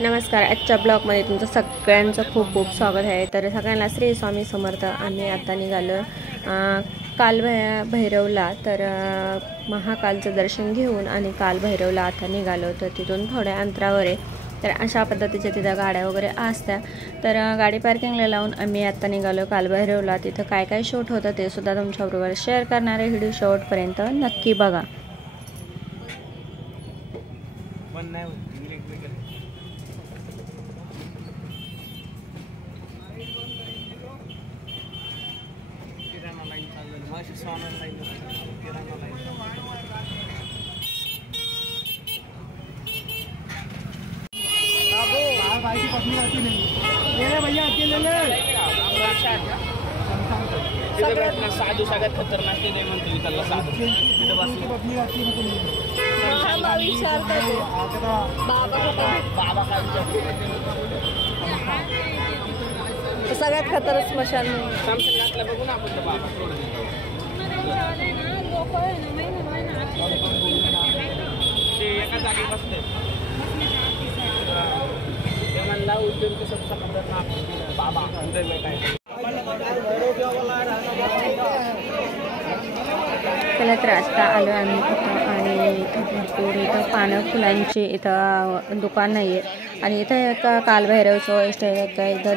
नमस्कार. आजच्या ब्लॉगमध्ये तुमचं सगळ्यांचं खूप खूप स्वागत आहे. तर सगळ्यांना श्री स्वामी समर्थ. आम्ही आता निघालो काल भैरवला. तर महाकालचं दर्शन घेऊन आणि काल भैरवला आता निघालो. तर तिथून थोड्या अंतरावर आहे. तर अशा पद्धतीच्या तिथं गाड्या वगैरे असत्या. तर गाडी पार्किंगला लावून आम्ही आता निघालो काल भैरवला. तिथं काय काय शूट होतं ते सुद्धा तुमच्याबरोबर शेअर करणार आहे. व्हिडिओ शेवटपर्यंत नक्की बघा. भाई की पत्नी आती नहीं ले भैया अकेले ले सगळ्यात साधू सगळ्यात खतरनाक ते नाही म्हणते त्याला साधू पत्नी आती मतलब विचार बाबा काय सगळ्यात खतरनाक स्मशान सॅमसंग बघू ना आपण बाबा ते एका जागी बसते बाबा त्याला त्रासता आलो आम्ही इथं. आणि इथं भरपूर इथं पानं फुलांची इथं दुकान नाही आहे. आणि इथं एका कालभैरवचं इथं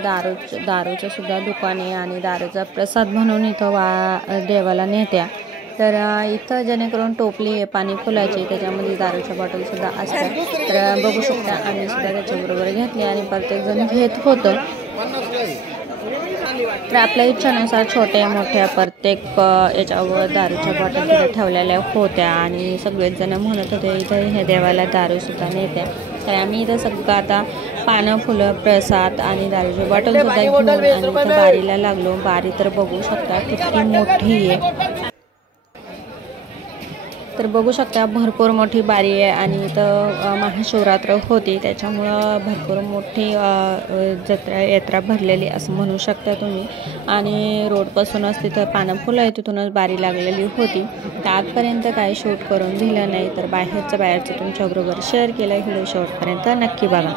दारूचं सुद्धा दुकान आहे. आणि दारूचा प्रसाद म्हणून इथं देवाला नेत्या. तर इथं जेणेकरून टोपली आहे पाणी फुलाची, त्याच्यामध्ये दारूच्या बॉटलसुद्धा असतात. तर बघू शकता आम्ही सुद्धा त्याच्याबरोबर घेतली आणि प्रत्येकजण घेत होतं. तर आपल्या इच्छेनुसार छोट्या मोठ्या प्रत्येक याच्यावर दारूच्या बॉटल तिथे ठेवलेल्या होत्या. आणि सगळेच जण म्हणत होते इथं हे देवाला दारूसुद्धा नेत्या. तर आम्ही इथं सगळं आता पानं फुलं प्रसाद आणि दारूची बॉटलसुद्धा घेऊन आणि इथं बारीला लागलो. बारी तर बघू शकता किती मोठी आहे. तर बघू शकता भरपूर मोठी बारी आहे. आणि इथं महाशिवरात्र होती त्याच्यामुळं भरपूर मोठी यात्रा भरलेली असं म्हणू शकता तुम्ही. आणि रोडपासूनच तिथं पानं फुलं आहे तिथूनच बारी लागलेली होती. तर आजपर्यंत काही शूट करून दिलं नाही. तर बाहेरचं तुमच्याबरोबर शेअर केलं. व्हिडिओ शेवटपर्यंत नक्की बघा.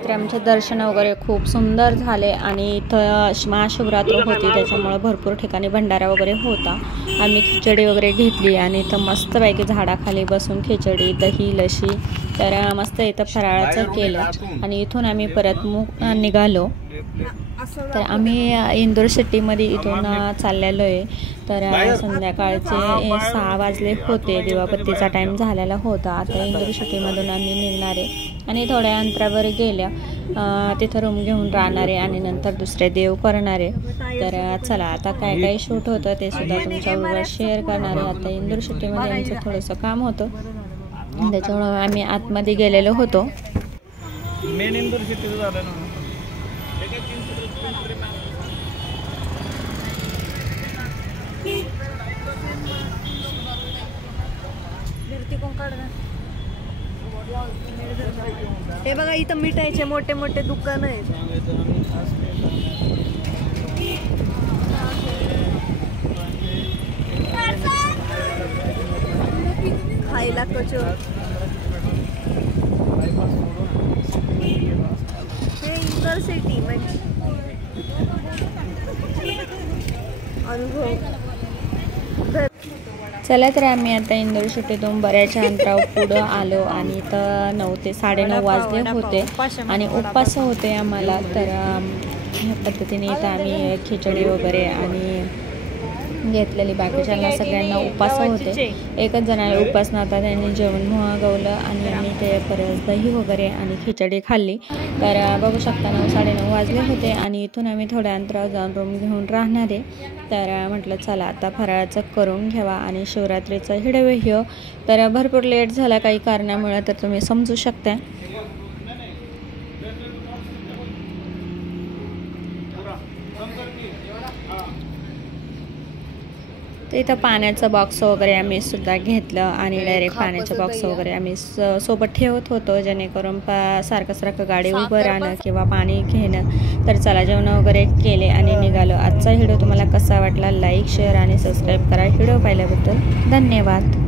तर आमचे दर्शन वगैरे खूप सुंदर झाले. आणि इथं महाशिवरात्र होती त्याच्यामुळे भरपूर ठिकाणी भंडारा वगैरे होता. आम्ही खिचडी वगैरे घेतली आणि इथं मस्तपैकी झाडाखाली बसून खिचडी दही लशी तर मस्त इथं फराळाचं केलं. आणि इथून आम्ही परत निघालो. तर आम्ही इंदोर सिटीमध्ये इथून चाललेलो आहे. तर संध्याकाळचे 6 वाजले होते. दिवाबत्तीचा टाईम झालेला होता. आता इंदोर सिटीमधून आम्ही निघणार आहे आणि थोड्या अंतरावर गेल्या तिथं रूम घेऊन राहणार आहे आणि नंतर दुसरे देव करणार आहे. तर चला आता काय काय शूट होतं ते सुद्धा तुमच्याबरोबर शेअर करणार आहे. आता इंदोर सिटीमध्ये आमचं थोडंसं काम होतं त्याच्यामुळं आम्ही आतमध्ये गेलेलो होतो. मेन इंदोर सिटी झालं ना. हे बघा इथं मिठाईचे मोठे मोठे दुकान आहेत. खायला कचोर हे इंदोर सिटी म्हणजे अनुभव. चला तर आम्ही आता इंदोर सिटीतून बऱ्याचशा अंतरावर पुढं आलो. आणि इथं 9 ते 9:30 वाजले होते आणि उपवास होते आम्हाला. तर ह्या पद्धतीने इथं आम्ही खिचडी वगैरे आणि घेतलेली. बाकीच्यांना सगळ्यांना उपास होते. एकच जणाला उपास नव्हता त्यांनी जेवण मागवलं आणि आम्ही ते परत दही वगैरे आणि खिचडी खाल्ली. तर बघू शकता 9, 9:30 वाजले होते. आणि इथून आम्ही थोड्या अंतरावर जाऊन रूम घेऊन राहणार आहे. तर म्हटलं चला आता फराळाचं करून घ्यावा. आणि शिवरात्रीचा व्हिडिओ तर भरपूर लेट झाला काही कारणामुळे तर तुम्ही समजू शकता. तर इथं पाण्याचं बॉक्स वगैरे आम्ही सुद्धा घेतलं आणि डायरेक्ट पाण्याचं बॉक्स वगैरे आम्ही सोबत ठेवत होतो, जेणेकरून सारखं गाडी उभं राहणं किंवा पाणी घेणं. तर चला जेवण वगैरे केले आणि निघालो. आजचा व्हिडिओ तुम्हाला कसा वाटला लाईक शेअर आणि सबस्क्राईब करा. व्हिडिओ पाहिल्याबद्दल धन्यवाद.